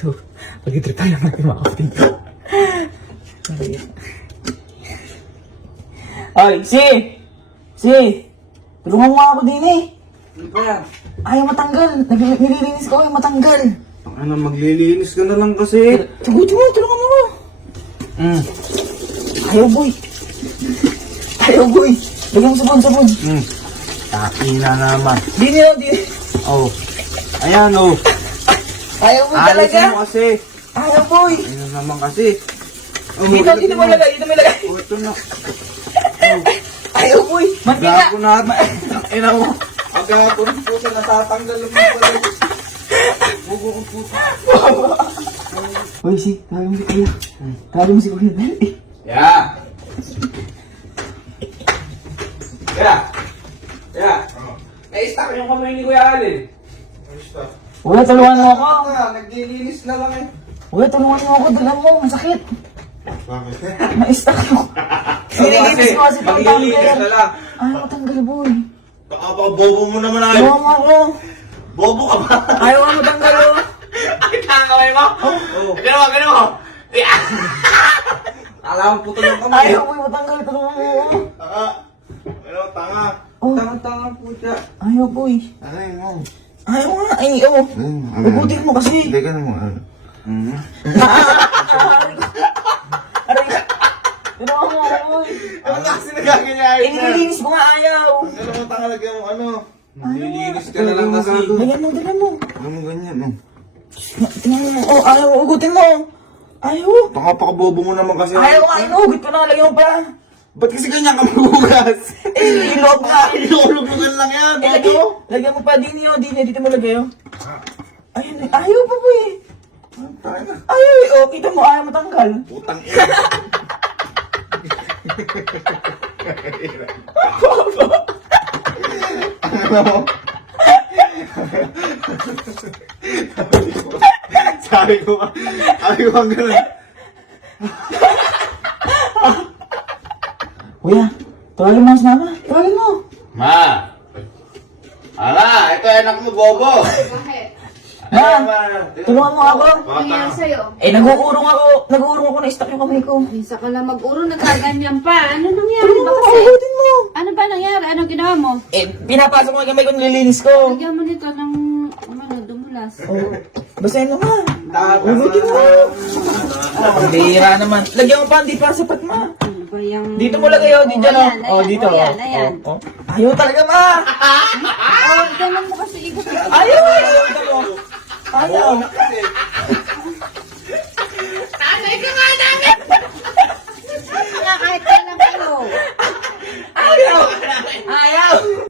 So, pag-trip tayo naman yung mga kapatid ko. Ay, Si! Tulungan mo nga ako din eh. Ano ba yan? Ayaw matanggal. Nililinis ko, ayaw matanggal. Ano, maglilinis ka na lang kasi. Sagutin mo, tulungan mo ako. Ayaw, boy. Lagyan mo sabon. Taki na naman. Di. Oh. Ayan, oh. Ayaw mo talaga. Alisin mo kasi. Ayaw, boy. Ayun naman kasi. Oh, Dito mo lagay. Oh, ito na. Ayaw, boy. Mantika. Gago na. Ina mo. Ang gago ng pusa, natatanggal lang mo pala. Bugo kong pusa. Boy, tawag mo si Kuya. Tawag mo si Kuya. Yeah. Na-stuck yung kamay ni Kuya Alin. Kuya, tulungan mo ako. Naglilinis na lang eh. Kuya, tulungan mo ako. Dalam mo, masakit. Bakit? Na-stuck ako. Nililinis ko kasi pang naglilinis na tanggal. lang. Ayaw matanggal, boy. Bobo mo naman ay. Tulungan mo ako. Bobo ka ba? Ayaw nga matanggal, oh. Ay, kamay mo? Oo. Ganun mo. Alam mo puto lang kamay. Ayaw mo matanggal. Tulungan mo ako. Tanga. Oh. Tanga puta. Ayaw, boy. Aray mo. Ayaw nga. Ay, oh. Ubutin mo kasi. Hindi ka naman. Aray. Tulungan mo ako, boy. Ano kasi nagaganyayin na? Nililinis ko nga ayaw. Ano mo tanga lagyan mo ano? Nililinis ka na lang kasi. Lagyan mo. Ano mo ganyan no? Tingnan mo. Oh, ayaw. Ugutin mo. Ayaw. Tanga pa bobo mo naman kasi. Ayaw nga. Inuugit ko na. Lagyan mo pa. Ba't kasi ganyan ka maghugas? Ilog nga. Ilulugan lang yan. Lagyan mo pa din yun. Dito mo lagay oh. Ayun. Ayaw pa po eh. Ayaw eh. Oh, kita mo. Ayaw matanggal. Putang ina. Ano mo? Sabi ko ang gano'n. Kuya, tawagin mo sa mama. Tawagin mo. Ma! Ala, ito anak mo, Bobo. Bakit? Ma, tulungan mo ako. Ano nangyari sa'yo? Nag-uurong ako na-stuck yung kamay ko. Isa ka lang mag-uro, nagkaganyan pa. Ano nangyari Tulungan ba mo kasi? ako. Ugutin mo. Ano ba nangyari? Anong ginawa mo? Pinapasok mo yung kamay ko. Nililinis ko. Lagyan mo nito ng dumulas. Oh, basahin mo ma. Ugutin mo. Bihira naman. Lagyan mo pa. Hindi pa sapat ma. Ano ba yung... Dito mo lagay oh, dito ayan, oh. Oh, dito oh. Ayan. Oh. Ayaw talaga ma. Oh, ganun mo kasi ikot. Ayaw. Ayaw. Ayaw.